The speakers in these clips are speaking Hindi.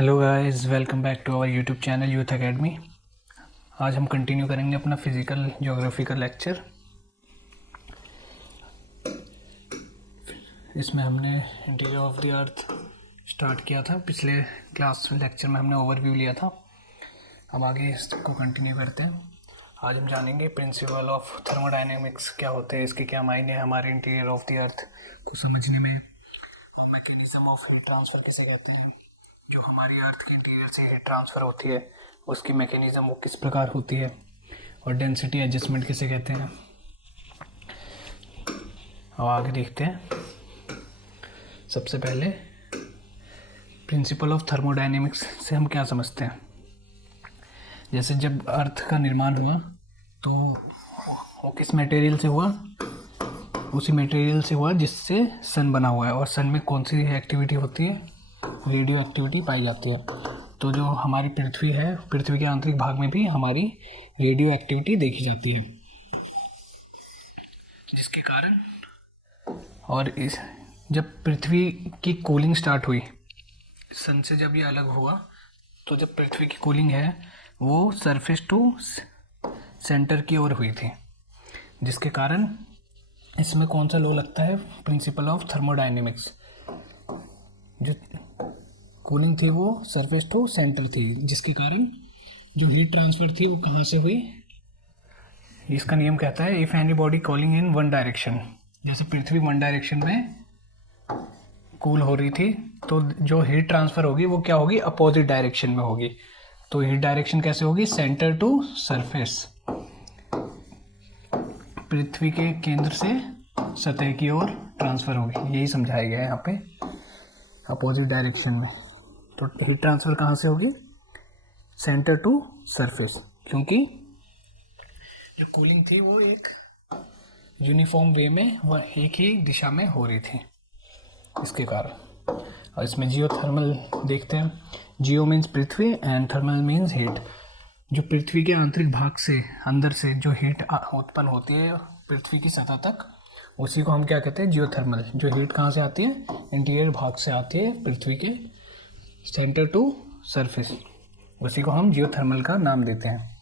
Hello guys, welcome back to our YouTube channel youth academy. आज हम कंटिन्यू करेंगे अपना फिज़िकल ज्योग्राफी का लेक्चर। इसमें हमने interior of the earth start किया था। पिछले क्लास लेक्चर में हमने ओवरव्यू लिया था। अब आगे इसको कंटिन्यू करते हैं। आज हम जानेंगे प्रिंसिपल ऑफ थर्मोडायनेमिक्स क्या होते हैं, इसके क्या मायने हैं हमारे इंटीरियर ऑफ द अर्थ को समझने में, और मैकेनिज्म ऑफ हीट ट्रांसफ़र किसे कहते हैं। जो हमारी अर्थ की इंटीरियर से हीट ट्रांसफ़र होती है उसकी मैकेनिज्म वो किस प्रकार होती है, और डेंसिटी एडजस्टमेंट किसे कहते हैं। अब आगे देखते हैं। सबसे पहले प्रिंसिपल ऑफ थर्मोडायनेमिक्स से हम क्या समझते हैं। जैसे जब अर्थ का निर्माण हुआ तो वो किस मटेरियल से हुआ, उसी मटेरियल से हुआ जिससे सन बना हुआ है। और सन में कौन सी एक्टिविटी होती है, रेडियो एक्टिविटी पाई जाती है। तो जो हमारी पृथ्वी है, पृथ्वी के आंतरिक भाग में भी हमारी रेडियो एक्टिविटी देखी जाती है, जिसके कारण और इस जब पृथ्वी की कूलिंग स्टार्ट हुई, सन से जब ये अलग हुआ, तो जब पृथ्वी की कूलिंग है वो सरफेस टू सेंटर की ओर हुई थी, जिसके कारण इसमें कौन सा लॉ लगता है, प्रिंसिपल ऑफ थर्मोडायनेमिक्स। जो कूलिंग थी वो सरफेस टू सेंटर थी, जिसके कारण जो हीट ट्रांसफ़र थी वो कहाँ से हुई। इसका नियम कहता है if any body cooling in one direction, जैसे पृथ्वी वन डायरेक्शन में कूल हो रही थी तो जो हीट ट्रांसफ़र होगी वो क्या होगी, अपोजिट डायरेक्शन में होगी। तो हीट डायरेक्शन कैसे होगी, सेंटर टू सरफेस, पृथ्वी के केंद्र से सतह की ओर ट्रांसफ़र होगी। यही समझाया गया है यहाँ पे, अपोजिट डायरेक्शन में। तो हीट ट्रांसफ़र कहाँ से होगी, सेंटर टू सरफेस, क्योंकि जो कूलिंग थी वो एक यूनिफॉर्म वे में, वह एक ही दिशा में हो रही थी, इसके कारण। और इसमें जियोथर्मल देखते हैं। जियो means Prithvi and thermal means heat. जो पृथ्वी के आंतरिक भाग से, अंदर से जो हीट उत्पन्न होती है पृथ्वी की सतह तक, उसी को हम क्या कहते हैं, जियोथर्मल। जो हीट कहाँ से आती है, इंटीरियर भाग से आती है पृथ्वी के सेंटर टू सरफेस, उसी को हम जियोथर्मल का नाम देते हैं।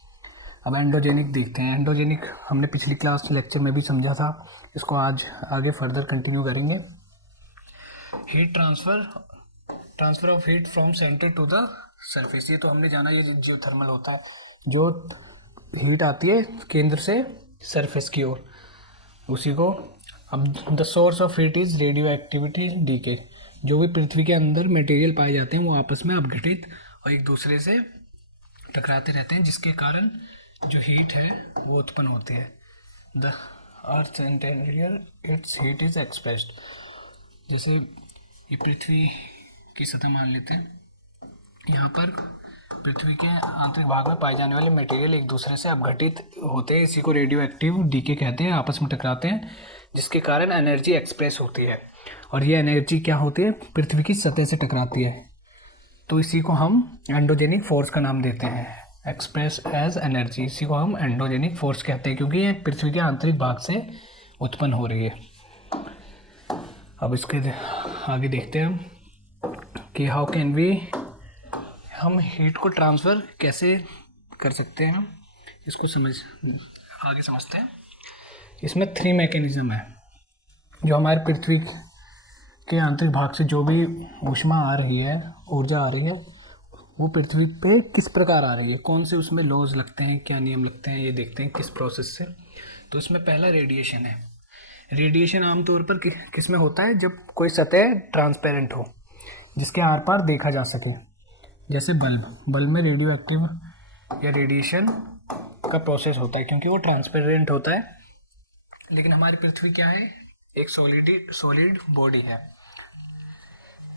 अब एंडोजेनिक देखते हैं। एंडोजेनिक हमने पिछली क्लास लेक्चर में भी समझा था, इसको आज आगे फर्दर कंटिन्यू करेंगे। Heat transfer of heat from centre to the surface, ये तो हमने जाना, ये जियोथर्मल होता है। जो हीट आती है केंद्र से सरफेस की ओर, उसी को। अब the source of heat is radioactivity decay. जो भी पृथ्वी के अंदर मटेरियल पाए जाते हैं वो आपस में अपघटित और एक दूसरे से टकराते रहते हैं, जिसके कारण जो हीट है वो उत्पन्न होती है। The earth interior it's heat is expressed. जैसे ये पृथ्वी की सतह मान लेते हैं, यहाँ पर पृथ्वी के आंतरिक भाग में पाए जाने वाले मटेरियल एक दूसरे से अपघटित होते हैं, इसी को रेडियो एक्टिव डीके कहते हैं, आपस में टकराते हैं, जिसके कारण एनर्जी एक्सप्रेस होती है। और ये एनर्जी क्या होती है, पृथ्वी की सतह से टकराती है, तो इसी को हम एंडोजेनिक फोर्स का नाम देते हैं, एक्सप्रेस एज एनर्जी। इसी को हम एंडोजेनिक फोर्स कहते हैं, क्योंकि ये पृथ्वी के आंतरिक भाग से उत्पन्न हो रही है। अब इसके आगे देखते हैं हम कि हाउ कैन वी, हम हीट को ट्रांसफ़र कैसे कर सकते हैं, इसको आगे समझते हैं। इसमें 3 मैकेनिज़्म है। जो हमारे पृथ्वी के आंतरिक भाग से जो भी ऊष्मा आ रही है, ऊर्जा आ रही है, वो पृथ्वी पे किस प्रकार आ रही है, कौन से उसमें लॉज लगते हैं, क्या नियम लगते हैं, ये देखते हैं किस प्रोसेस से। तो इसमें पहला रेडिएशन है। रेडिएशन आमतौर पर किस में होता है, जब कोई सतह ट्रांसपेरेंट हो, जिसके आर पार देखा जा सके। जैसे बल्ब में रेडियो एक्टिव या रेडिएशन का प्रोसेस होता है, क्योंकि वो ट्रांसपेरेंट होता है। लेकिन हमारी पृथ्वी क्या है, एक सॉलिड बॉडी है।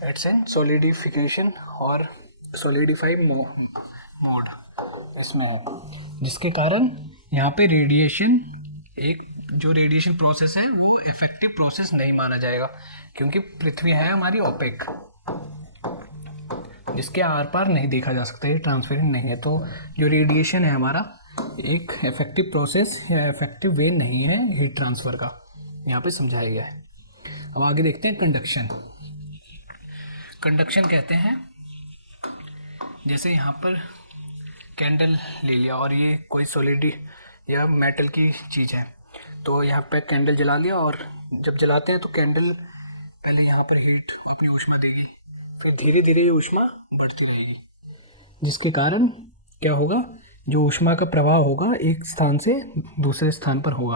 इट्स एन सॉलिडिफिकेशन और सॉलिडिफाइड मोड इसमें है, जिसके कारण यहाँ पे रेडिएशन, एक जो रेडिएशन प्रोसेस है वो इफेक्टिव प्रोसेस नहीं माना जाएगा, क्योंकि पृथ्वी है हमारी ओपेक, जिसके आर पार नहीं देखा जा सकता, ये ट्रांसपेरेंट नहीं है। तो जो रेडिएशन है हमारा, एक इफेक्टिव प्रोसेस या इफेक्टिव वे नहीं है हीट ट्रांसफ़र का, यहाँ पे समझाया गया है। अब आगे देखते हैं कंडक्शन। कंडक्शन कहते हैं जैसे यहाँ पर कैंडल ले लिया और ये कोई सॉलिड या मेटल की चीज़ है, तो यहाँ पे कैंडल जला लिया और जब जलाते हैं तो कैंडल पहले यहाँ पर हीट अपनी ऊष्मा देगी, फिर धीरे धीरे ये ऊष्मा बढ़ती रहेगी, जिसके कारण क्या होगा, जो ऊष्मा का प्रवाह होगा एक स्थान से दूसरे स्थान पर होगा।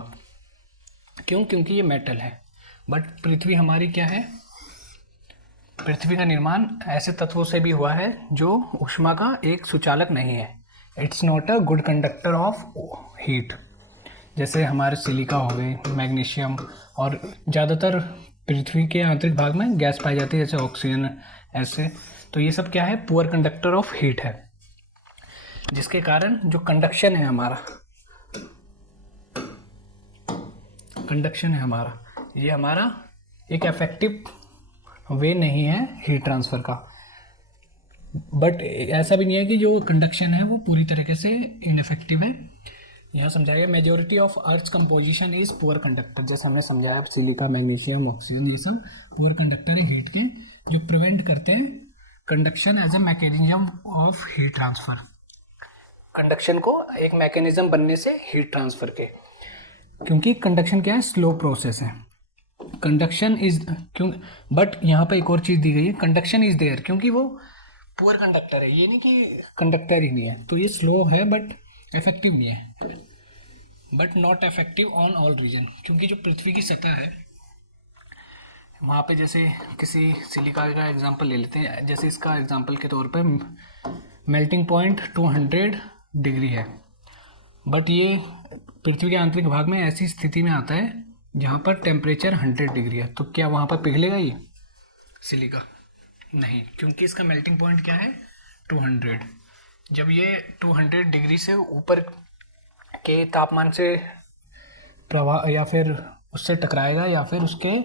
क्यों? क्योंकि ये मेटल है। बट पृथ्वी हमारी क्या है, पृथ्वी का निर्माण ऐसे तत्वों से भी हुआ है जो ऊष्मा का एक सुचालक नहीं है। It's not a good conductor of heat. जैसे हमारे सिलिका हो गए, मैग्नीशियम, और ज़्यादातर पृथ्वी के आंतरिक भाग में गैस पाई जाती है जैसे ऑक्सीजन, ऐसे। तो ये सब क्या है, पुअर कंडक्टर ऑफ हीट है, जिसके कारण जो कंडक्शन है हमारा, ये हमारा एक इफेक्टिव वे नहीं है हीट ट्रांसफ़र का। बट ऐसा भी नहीं है कि जो कंडक्शन है वो पूरी तरीके से इनफेक्टिव है। यहाँ समझाया गया majority of earth composition is poor conductor. जैसे हमने समझाया सिलिका, मैग्नीशियम, ऑक्सीजन, ये सब पुअर कंडक्टर है हीट के, जो प्रिवेंट करते हैं conduction as a mechanism of heat transfer, conduction को एक मैकेनिज्म बनने से हीट ट्रांसफ़र के। क्योंकि कंडक्शन क्या है, स्लो प्रोसेस है। कंडक्शन इज क्यों, बट यहाँ पे एक और चीज़ दी गई है, कंडक्शन इज देयर, क्योंकि वो पुअर कंडक्टर है, ये नहीं कि कंडक्टर ही नहीं है। तो ये स्लो है बट इफेक्टिव नहीं है, but not effective on all region. क्योंकि जो पृथ्वी की सतह है वहाँ पे, जैसे किसी सिलिका का एग्जांपल ले लेते हैं, जैसे इसका एग्जांपल के तौर पे मेल्टिंग पॉइंट 200 डिग्री है, बट ये पृथ्वी के आंतरिक भाग में ऐसी स्थिति में आता है जहाँ पर टेम्परेचर 100 डिग्री है। तो क्या वहाँ पर पिघलेगा ये सिलिका? नहीं, क्योंकि इसका मेल्टिंग पॉइंट क्या है, 200। जब ये 200 डिग्री से ऊपर के तापमान से प्रवाह या फिर उससे टकराएगा या फिर उसके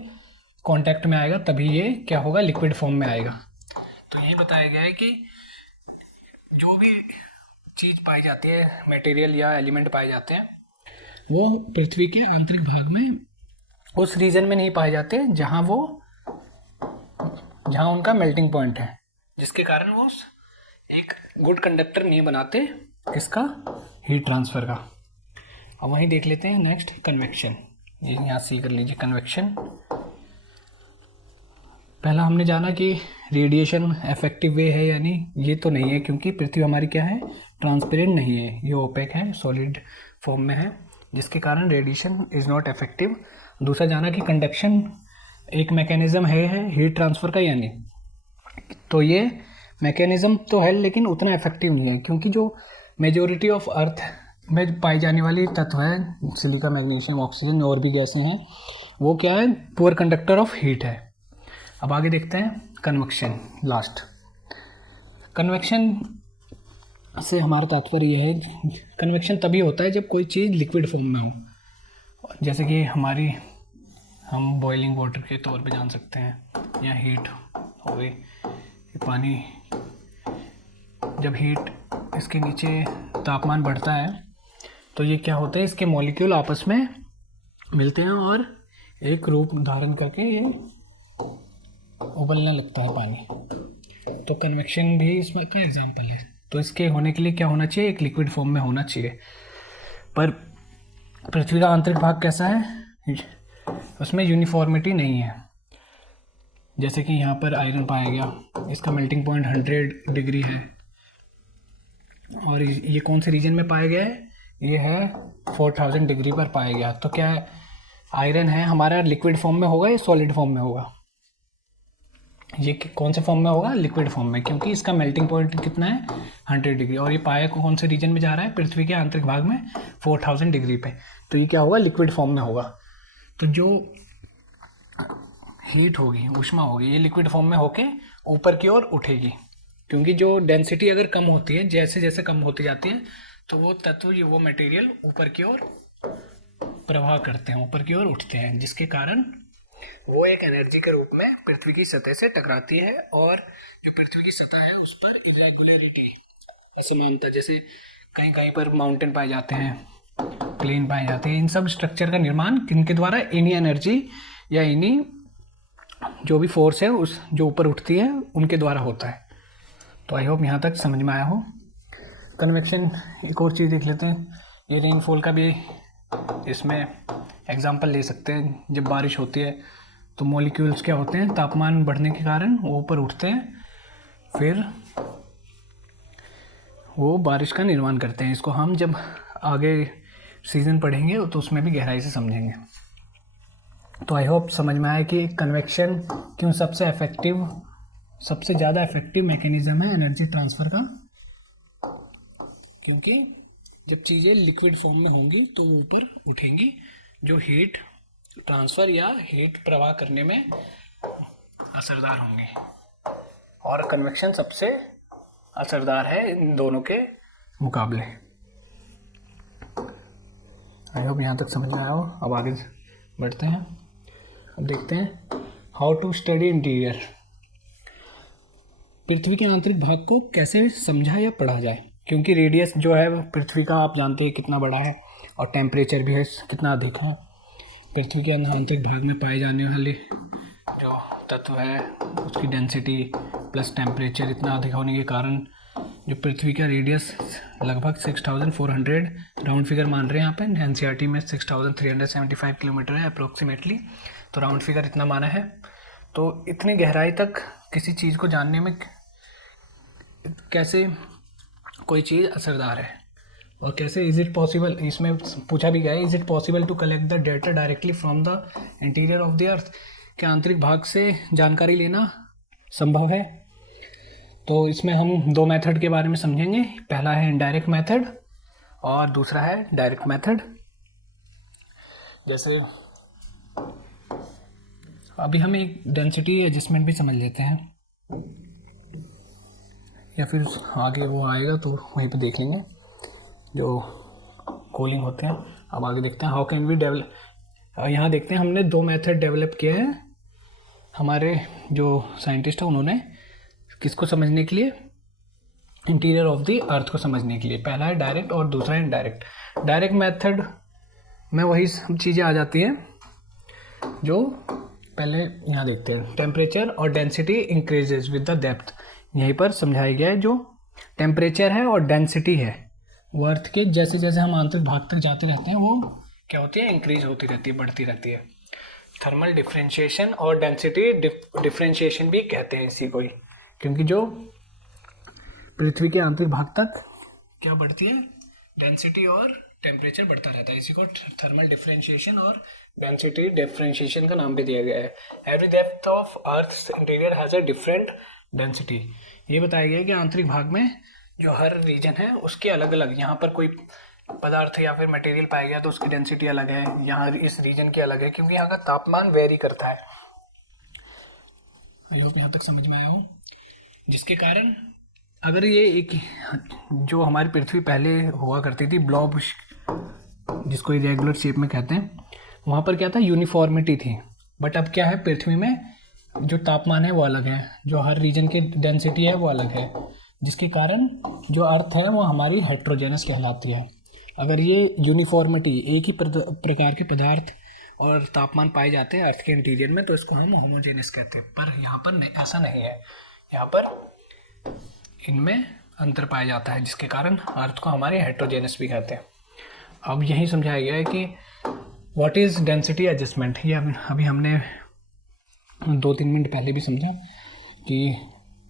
कांटेक्ट में आएगा, तभी ये क्या होगा, लिक्विड फॉर्म में आएगा। तो यही बताया गया है कि जो भी चीज़ पाई जाती है, मटेरियल या एलिमेंट पाए जाते हैं, वो पृथ्वी के आंतरिक भाग में उस रीजन में नहीं पाए जाते जहाँ उनका मेल्टिंग पॉइंट है, जिसके कारण वो एक गुड कंडक्टर नहीं बनाते इसका हीट ट्रांसफ़र का। अब वहीं देख लेते हैं नेक्स्ट, कन्वेक्शन। ये यहाँ सी कर लीजिए, कन्वेक्शन। पहला हमने जाना कि रेडिएशन इफेक्टिव वे है या नहीं, ये तो नहीं है, क्योंकि पृथ्वी हमारी क्या है, ट्रांसपेरेंट नहीं है, ये ओपेक है, सॉलिड फॉर्म में है, जिसके कारण रेडिएशन इज़ नॉट इफेक्टिव। दूसरा जाना कि कंडक्शन एक मैकेनिज्म है हीट ट्रांसफ़र का या नहीं, तो ये मैकेनिज्म तो है लेकिन उतना इफेक्टिव नहीं है, क्योंकि जो मेजॉरिटी ऑफ अर्थ में पाई जाने वाली तत्व है, सिलिका, मैग्नीशियम, ऑक्सीजन और भी गैसें हैं, वो क्या है, पुअर कंडक्टर ऑफ हीट है। अब आगे देखते हैं कन्वेक्शन, लास्ट। कन्वेक्शन से हमारा तात्पर्य यह है, कन्वेक्शन तभी होता है जब कोई चीज़ लिक्विड फॉर्म में हो, जैसे कि हम बॉइलिंग वाटर के तौर पे जान सकते हैं, या हीट हो गई, पानी जब हीट इसके नीचे तापमान बढ़ता है तो ये क्या होता है, इसके मॉलिक्यूल आपस में मिलते हैं और एक रूप धारण करके ये उबलने लगता है पानी। तो कन्वेक्शन भी इसमें का एग्जांपल है। तो इसके होने के लिए क्या होना चाहिए, एक लिक्विड फॉर्म में होना चाहिए। पर पृथ्वी का आंतरिक भाग कैसा है, उसमें यूनिफॉर्मिटी नहीं है। जैसे कि यहाँ पर आयरन पाया गया, इसका मेल्टिंग पॉइंट 100 डिग्री है, और ये कौन से रीजन में पाया गया है, ये है 4000 डिग्री पर पाया गया। तो क्या है, आयरन है हमारा लिक्विड फॉर्म में होगा या सॉलिड फॉर्म में होगा, ये कौन से फॉर्म में होगा, लिक्विड फॉर्म में, क्योंकि इसका मेल्टिंग पॉइंट कितना है, 100 डिग्री, और ये पाया कौन से रीजन में जा रहा है, पृथ्वी के आंतरिक भाग में 4000 डिग्री पे। तो ये क्या होगा, लिक्विड फॉर्म में होगा। तो जो हीट होगी, ऊष्मा होगी, ये लिक्विड फॉर्म में होके ऊपर की ओर उठेगी, क्योंकि जो डेंसिटी अगर कम होती है, जैसे जैसे कम होती जाती है, तो वो तत्व, वो मटेरियल ऊपर की ओर प्रवाह करते हैं, ऊपर की ओर उठते हैं, जिसके कारण वो एक एनर्जी के रूप में पृथ्वी की सतह से टकराती है, और जो पृथ्वी की सतह है उस पर इरेगुलरिटी, असमानता, जैसे कहीं कहीं पर माउंटेन पाए जाते हैं, प्लेन पाए जाते हैं, इन सब स्ट्रक्चर का निर्माण किनके द्वारा, इन्हीं एनर्जी या इन्हीं जो भी फोर्स है उस जो ऊपर उठती है उनके द्वारा होता है। तो आई होप यहाँ तक समझ में आया हो। कन्वेक्शन एक और चीज़ देख लेते हैं, ये रेनफॉल का भी इसमें एग्जांपल ले सकते हैं। जब बारिश होती है तो मॉलिक्यूल्स क्या होते हैं, तापमान बढ़ने के कारण वो ऊपर उठते हैं, फिर वो बारिश का निर्माण करते हैं। इसको हम जब आगे सीज़न पढ़ेंगे तो उसमें भी गहराई से समझेंगे। तो आई होप समझ में आया कि कन्वेक्शन क्यों सबसे ज़्यादा इफेक्टिव मैकेनिज्म है एनर्जी ट्रांसफ़र का, क्योंकि जब चीज़ें लिक्विड फॉर्म में होंगी तो ऊपर उठेंगी, जो हीट ट्रांसफ़र या हीट प्रवाह करने में असरदार होंगी, और कन्वेक्शन सबसे असरदार है इन दोनों के मुकाबले। आई होप यहाँ तक समझ में आया हो। अब आगे बढ़ते हैं, अब देखते हैं हाउ टू स्टडी इंटीरियर। पृथ्वी के आंतरिक भाग को कैसे समझा या पढ़ा जाए, क्योंकि रेडियस जो है पृथ्वी का आप जानते हैं कितना बड़ा है, और टेम्परेचर भी है कितना अधिक है। पृथ्वी के आंतरिक भाग में पाए जाने वाले जो तत्व है उसकी डेंसिटी प्लस टेम्परेचर इतना अधिक होने के कारण जो पृथ्वी का रेडियस लगभग 6400 राउंड फिगर मान रहे हैं यहाँ पे, एनसीईआरटी में 6375 किलोमीटर है अप्रोक्सीमेटली, तो राउंड फिगर इतना माना है। तो इतनी गहराई तक किसी चीज़ को जानने में कैसे कोई चीज़ असरदार है, और कैसे इज़ इट पॉसिबल, इसमें पूछा भी गया है, is it possible to collect the data directly from the interior of the earth, के आंतरिक भाग से जानकारी लेना संभव है। तो इसमें हम दो मेथड के बारे में समझेंगे, पहला है इनडायरेक्ट मेथड और दूसरा है डायरेक्ट मेथड। जैसे अभी हम एक डेंसिटी एडजस्टमेंट भी समझ लेते हैं, या फिर आगे वो आएगा तो वहीं पे देख लेंगे जो कूलिंग होते हैं। अब आगे देखते हैं हाउ कैन वी डेवलप। यहाँ देखते हैं हमने दो मेथड डेवलप किए हैं, हमारे जो साइंटिस्ट हैं उन्होंने किसको समझने के लिए, इंटीरियर ऑफ द अर्थ को समझने के लिए। पहला है डायरेक्ट और दूसरा है इनडायरेक्ट। डायरेक्ट मेथड में वही सब चीज़ें आ जाती हैं जो पहले यहाँ देखते हैं, टेम्परेचर और density increases with the depth. यहीं पर समझाया गया है जो टेम्परेचर है और डेंसिटी है वो अर्थ के जैसे जैसे हम आंतरिक भाग तक जाते रहते हैं वो क्या होती है, इंक्रीज होती रहती है, बढ़ती रहती है। थर्मल डिफरेंशिएशन और डेंसिटी डिफरेंशिएशन भी कहते हैं इसी को ही, क्योंकि जो पृथ्वी के आंतरिक भाग तक क्या बढ़ती है, डेंसिटी और टेम्परेचर बढ़ता रहता है। इसी को थर्मल डिफरेंशिएशन और डेंसिटी डिफरेंशिएशन का नाम भी दिया गया है। Every depth of earth interior has a different density. ये बताया गया है कि आंतरिक भाग में जो हर रीजन है उसके अलग अलग, यहाँ पर कोई पदार्थ या फिर मटेरियल पाया गया तो उसकी डेंसिटी अलग है, यहाँ इस रीजन की अलग है, क्योंकि यहाँ का तापमान वेरी करता है। आई होप यहाँ तक समझ में आया हो। जिसके कारण अगर ये एक जो हमारी पृथ्वी पहले हुआ करती थी ब्लॉब, जिसको इरेगुलर शेप में कहते हैं, वहाँ पर क्या था, यूनिफॉर्मिटी थी। बट अब क्या है, पृथ्वी में जो तापमान है वो अलग है, जो हर रीजन की डेंसिटी है वो अलग है, जिसके कारण जो अर्थ है वो हमारी हेट्रोजेनस कहलाती है। अगर ये यूनिफॉर्मिटी, एक ही प्रकार के पदार्थ और तापमान पाए जाते हैं अर्थ के इंटीरियर में, तो इसको हम होमोजेनस कहते हैं। पर यहाँ पर ऐसा नहीं है, यहाँ पर इनमें अंतर पाया जाता है, जिसके कारण अर्थ को हमारे हेट्रोजेनस भी कहते हैं। अब यही समझाया गया है कि व्हाट इज़ डेंसिटी एडजस्टमेंट। ये अभी हमने 2-3 मिनट पहले भी समझा कि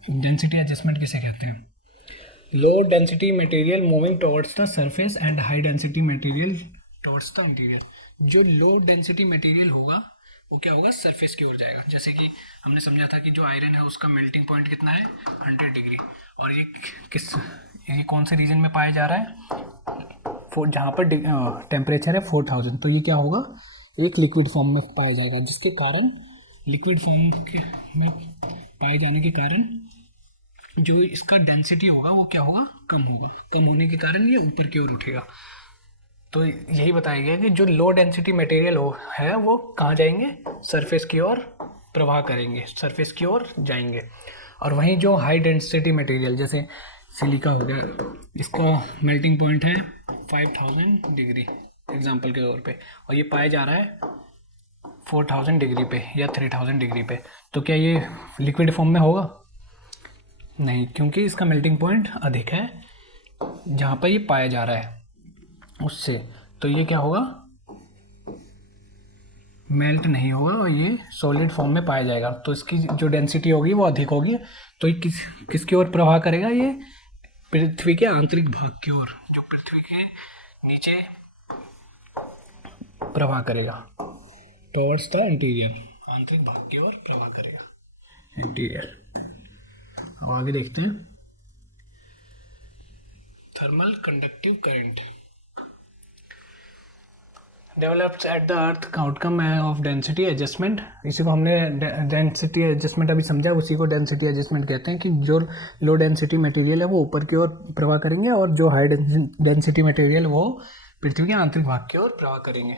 डेंसिटी एडजस्टमेंट किसे कहते हैं। Low density material moving towards the surface and high density material towards the interior. जो लो डेंसिटी मटेरियल होगा वो क्या होगा, सरफेस की ओर जाएगा। जैसे कि हमने समझा था कि जो आयरन है उसका मेल्टिंग पॉइंट कितना है, 100 डिग्री, और ये कौन से रीजन में पाया जा रहा है, जहाँ पर टेम्परेचर है 4000, तो ये क्या होगा, एक लिक्विड फॉर्म में पाया जाएगा, जिसके कारण लिक्विड फॉर्म में पाए जाने के कारण जो इसका डेंसिटी होगा वो क्या होगा, कम होगा। कम होने के कारण ये ऊपर की ओर उठेगा। तो यही बताया गया कि जो लो डेंसिटी मटेरियल है वो कहाँ जाएंगे, सरफेस की ओर प्रवाह करेंगे, सरफेस की ओर जाएंगे। और वहीं जो हाई डेंसिटी मटेरियल जैसे सिलिका हो गया, इसका मेल्टिंग पॉइंट है 5000 डिग्री एग्जांपल के तौर पे, और ये पाया जा रहा है 4000 डिग्री पे या 3000 डिग्री पे, तो क्या ये लिक्विड फॉर्म में होगा, नहीं, क्योंकि इसका मेल्टिंग पॉइंट अधिक है जहाँ पर ये पाया जा रहा है उससे, तो ये क्या होगा, मेल्ट नहीं होगा और ये सॉलिड फॉर्म में पाया जाएगा। तो इसकी जो डेंसिटी होगी वो अधिक होगी, तो ये किसकी ओर प्रवाह करेगा, ये पृथ्वी के आंतरिक भाग की ओर, जो पृथ्वी के नीचे प्रवाह करेगा, टुवर्ड्स द इंटीरियर, आंतरिक भाग की ओर प्रवाह करेगा, इंटीरियर। अब आगे देखते हैं, thermal conductive current develops at the earth outcome of density adjustment. इसी को हमने डेंसिटी एडजस्टमेंट अभी समझा, उसी को डेंसिटी एडजस्टमेंट कहते हैं कि जो लो डेंसिटी मटेरियल है वो ऊपर की ओर प्रवाह करेंगे और जो हाई डेंसिटी मटेरियल वो पृथ्वी के आंतरिक भाग की ओर प्रवाह करेंगे।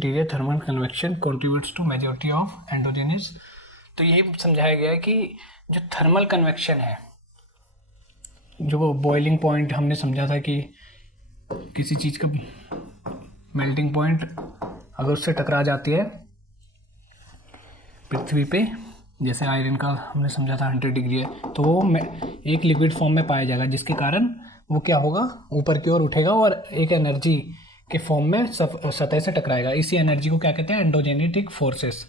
डीजे thermal convection contributes to majority of endogenous. तो यही समझाया गया है कि जो थर्मल कन्वेक्शन है, जो बॉइलिंग पॉइंट हमने समझा था कि किसी चीज़ का मेल्टिंग पॉइंट अगर उससे टकरा जाती है पृथ्वी पे, जैसे आयरन का हमने समझा था 100 डिग्री है, तो वो एक लिक्विड फॉर्म में पाया जाएगा, जिसके कारण वो क्या होगा, ऊपर की ओर उठेगा और एक एनर्जी के फॉर्म में सतह से टकराएगा। इसी एनर्जी को क्या कहते हैं, एंडोजेनेटिक फोर्सेस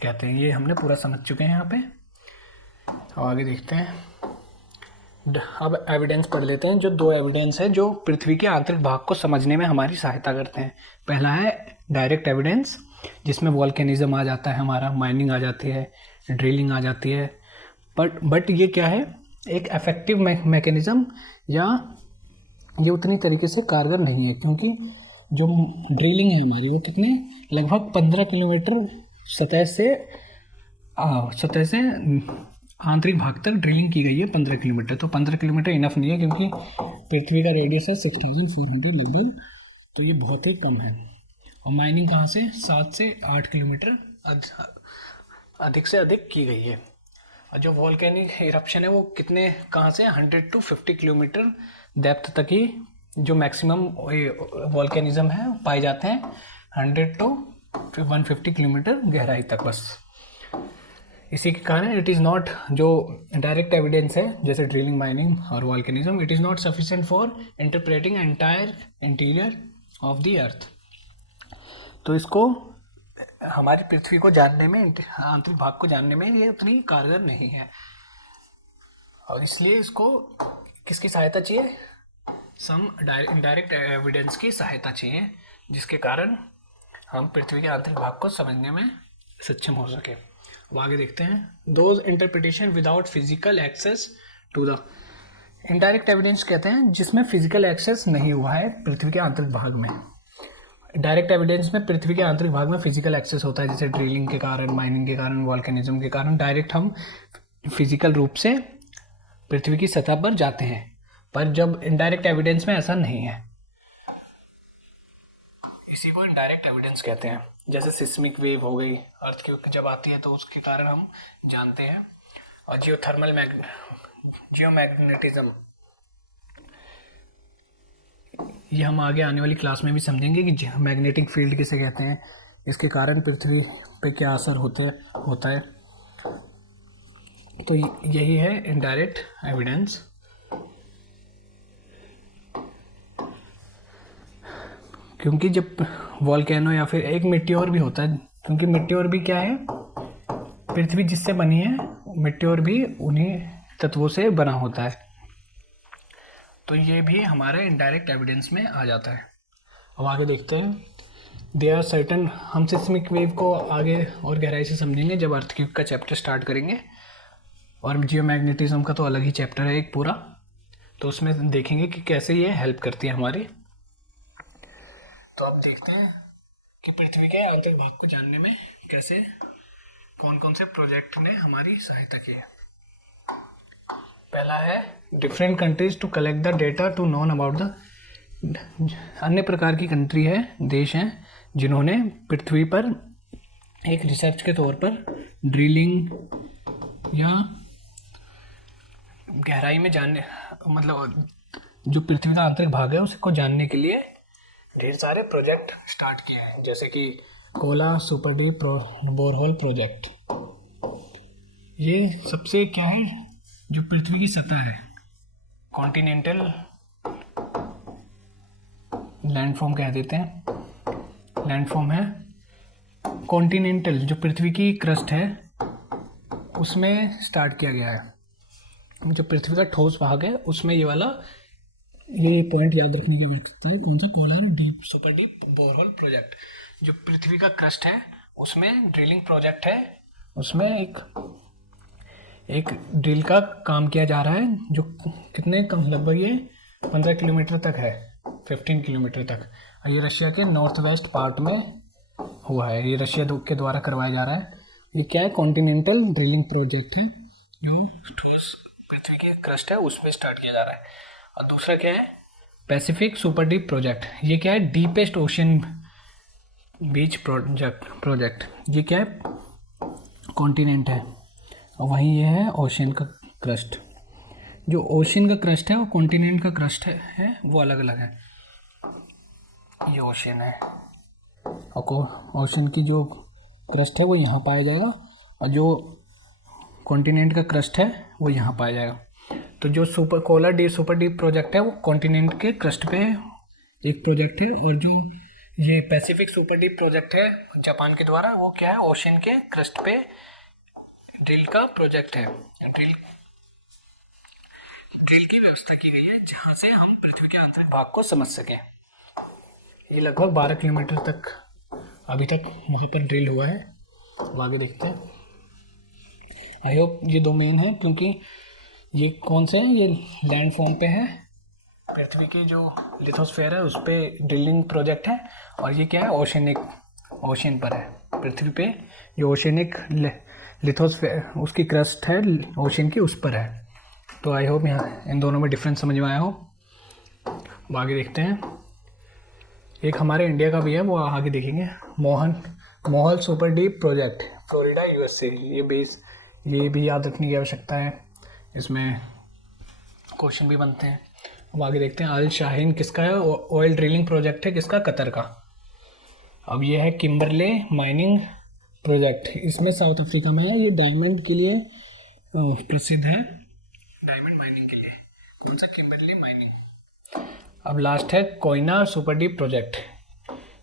कहते हैं। ये हमने पूरा समझ चुके हैं यहाँ पे। अब आगे देखते हैं, अब एविडेंस पढ़ लेते हैं। जो 2 एविडेंस है जो पृथ्वी के आंतरिक भाग को समझने में हमारी सहायता करते हैं। पहला है डायरेक्ट एविडेंस, जिसमें वॉल्केनिज्म आ जाता है, हमारा माइनिंग आ जाती है, ड्रिलिंग आ जाती है, बट ये क्या है, एक इफेक्टिव मैकेनिज्म, या ये उतनी तरीके से कारगर नहीं है, क्योंकि जो ड्रिलिंग है हमारी वो कितने, लगभग 15 किलोमीटर सतह से आंतरिक भाग तक ड्रिलिंग की गई है, 15 किलोमीटर। तो 15 किलोमीटर इनफ नहीं है, क्योंकि पृथ्वी का रेडियस है 6400 लगभग, तो ये बहुत ही कम है। और माइनिंग कहाँ से, 7 से 8 किलोमीटर अधिक से अधिक की गई है। और जो वॉल्केनिक इरप्शन है वो कितने, कहाँ से, 100 to 50 किलोमीटर डेप्थ तक ही जो मैक्सिमम वॉल्केनिज्म है पाए जाते हैं, 100 to 150 किलोमीटर गहराई तक बस। इसी के कारण इट इज़ नॉट, जो डायरेक्ट एविडेंस है जैसे ड्रिलिंग, माइनिंग और volcanism, it is not sufficient for interpreting entire interior of the अर्थ। तो इसको हमारी पृथ्वी को जानने में, आंतरिक भाग को जानने में ये उतनी कारगर नहीं है, और इसलिए इसको किसकी सहायता चाहिए, सम इनडायरेक्ट एविडेंस की सहायता चाहिए, जिसके कारण हम पृथ्वी के आंतरिक भाग को समझने में सक्षम हो सके। अब आगे देखते हैं, those interpretation without physical access to the, indirect evidence कहते हैं जिसमें फिजिकल एक्सेस नहीं हुआ है पृथ्वी के आंतरिक भाग में। डायरेक्ट एविडेंस में पृथ्वी के आंतरिक भाग में फिजिकल एक्सेस होता है, जैसे ड्रिलिंग के कारण, माइनिंग के कारण, वॉल्केनिज्म के कारण डायरेक्ट हम फिजिकल रूप से पृथ्वी की सतह पर जाते हैं। पर जब इनडायरेक्ट एविडेंस में ऐसा नहीं है, इसी को इनडायरेक्ट एविडेंस कहते हैं। जैसे सिस्मिक वेव हो गई, अर्थक्वेक जब आती है तो उसके कारण हम जानते हैं। और जियोमैग्नेटिज्म, ये हम आगे आने वाली क्लास में भी समझेंगे कि मैग्नेटिक फील्ड किसे कहते हैं, इसके कारण पृथ्वी पे क्या असर होता है। तो यही है इनडायरेक्ट एविडेंस। क्योंकि जब वॉल्केनो या फिर एक मिट्योर भी होता है, क्योंकि मिट्योर भी क्या है, पृथ्वी जिससे बनी है, मिट्योर भी उन्हीं तत्वों से बना होता है, तो ये भी हमारे इनडायरेक्ट एविडेंस में आ जाता है। अब आगे देखते हैं, दे आर सर्टन, हम सिस्मिक वेव को आगे और गहराई से समझेंगे जब अर्थक्वेक का चैप्टर स्टार्ट करेंगे, और जियोमैग्नेटिज्म का तो अलग ही चैप्टर है एक पूरा, तो उसमें देखेंगे कि कैसे ये हेल्प करती है हमारी। तो अब देखते हैं कि पृथ्वी के आंतरिक भाग को जानने में कैसे कौन कौन से प्रोजेक्ट ने हमारी सहायता की है। पहला है different countries to collect the data to known about the, अन्य प्रकार की कंट्री है, देश हैं, जिन्होंने पृथ्वी पर एक रिसर्च के तौर पर ड्रिलिंग या गहराई में जानने, मतलब जो पृथ्वी का आंतरिक भाग है उसको जानने के लिए ढेर सारे प्रोजेक्ट स्टार्ट किए हैं, जैसे कि Kola super deep borehole project, ये सबसे क्या है, जो पृथ्वी की सतह है, कॉन्टिनेंटल लैंडफॉर्म कह देते हैं, लैंडफॉर्म है। कॉन्टिनेंटल जो पृथ्वी की क्रस्ट है उसमें स्टार्ट किया गया है। जो पृथ्वी का ठोस भाग है उसमें ये वाला, ये पॉइंट याद रखने की आवश्यकता है। कौन सा? Kola deep super deep borehole project. जो पृथ्वी का क्रस्ट है उसमें ड्रिलिंग प्रोजेक्ट है, उसमें एक ड्रिल का काम किया जा रहा है, जो कितने कम, लगभग ये 15 किलोमीटर तक है, 15 किलोमीटर तक। और ये रशिया के नॉर्थ वेस्ट पार्ट में हुआ है, ये रशिया के द्वारा करवाया जा रहा है। ये क्या है? कॉन्टिनेंटल ड्रिलिंग प्रोजेक्ट है, जो ठोस पृथ्वी के क्रस्ट है उसमें स्टार्ट किया जा रहा है। और दूसरा क्या है? Pacific super deep project. ये क्या है? डीपेस्ट ओशन बीच प्रोजेक्ट। ये क्या है? कॉन्टिनेंट है और वहीं ये है ओशन का क्रस्ट। जो ओशन का क्रस्ट है और कॉन्टिनेंट का क्रस्ट है वो अलग अलग है। ये ओशन है और ओशन की जो क्रस्ट है वो यहाँ पाया जाएगा, और जो कॉन्टिनेंट का क्रस्ट है वो यहाँ पाया जाएगा। तो जो सुपर डीप प्रोजेक्ट है वो कॉन्टिनेंट के क्रस्ट पे एक प्रोजेक्ट है, और जो ये पैसिफिक सुपर डीप प्रोजेक्ट है जापान के द्वारा, वो क्या है? ओशन के क्रस्ट पे ड्रिल का प्रोजेक्ट है। ड्रिल की व्यवस्था की गई है जहाँ से हम पृथ्वी के आंतरिक भाग को समझ सकें। ये लगभग 12 किलोमीटर तक अभी तक वहाँ पर ड्रिल हुआ है। अब आगे देखते हैं। आई होप ये दो मेन है, क्योंकि ये कौन से हैं? ये लैंड फॉर्म पे है, पृथ्वी की जो लिथोस्फेयर है उस पर ड्रिलिंग प्रोजेक्ट है। और ये क्या है? ओशन पर है, पृथ्वी पे जो ओशनिक लिथोस्फेयर उसकी क्रस्ट है ओशन की, उस पर है। तो आई होप यहाँ इन दोनों में डिफरेंस समझ में आया हो। अब आगे देखते हैं। एक हमारे इंडिया का भी है, वो आगे देखेंगे। Mohole super deep project, Florida USA. ये भी याद रखने की आवश्यकता है, इसमें क्वेश्चन भी बनते हैं। अब आगे देखते हैं। अल शाहीन किसका है? ऑयल ड्रिलिंग प्रोजेक्ट है, किसका? कतर का। अब ये है किम्बरले माइनिंग प्रोजेक्ट, इसमें साउथ अफ्रीका में है। ये डायमंड के लिए प्रसिद्ध है, डायमंड माइनिंग के लिए। कौन सा? Kimberley mining. अब लास्ट है कोयना सुपर डीप प्रोजेक्ट,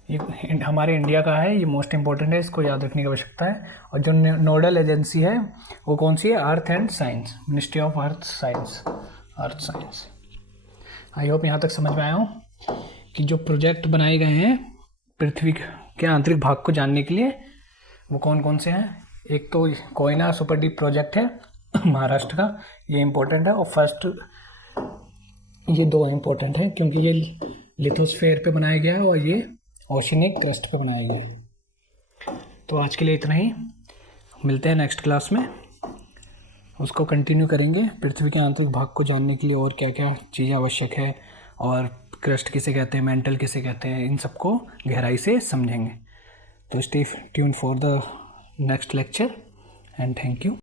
ये हमारे इंडिया का है, ये मोस्ट इंपॉर्टेंट है, इसको याद रखने की आवश्यकता है। और जो नोडल एजेंसी है वो कौन सी है? Earth and science, ministry of earth science. I hope यहाँ तक समझ में आया हूँ कि जो प्रोजेक्ट बनाए गए हैं पृथ्वी के आंतरिक भाग को जानने के लिए, वो कौन कौन से हैं। एक तो कोयना सुपर डीप प्रोजेक्ट है महाराष्ट्र का, ये इम्पोर्टेंट है। और फर्स्ट, ये दो इम्पोर्टेंट है क्योंकि ये लिथोस्फेयर पे बनाया गया है और ये ओशनिक क्रस्ट पे बनाया गया है। तो आज के लिए इतना ही, मिलते हैं नेक्स्ट क्लास में, उसको कंटिन्यू करेंगे। पृथ्वी के आंतरिक भाग को जानने के लिए और क्या क्या चीज़ें आवश्यक है, और क्रस्ट किसे कहते हैं, मेंटल किसे कहते हैं, इन सबको गहराई से समझेंगे। तो stay tuned for the next lecture and thank you.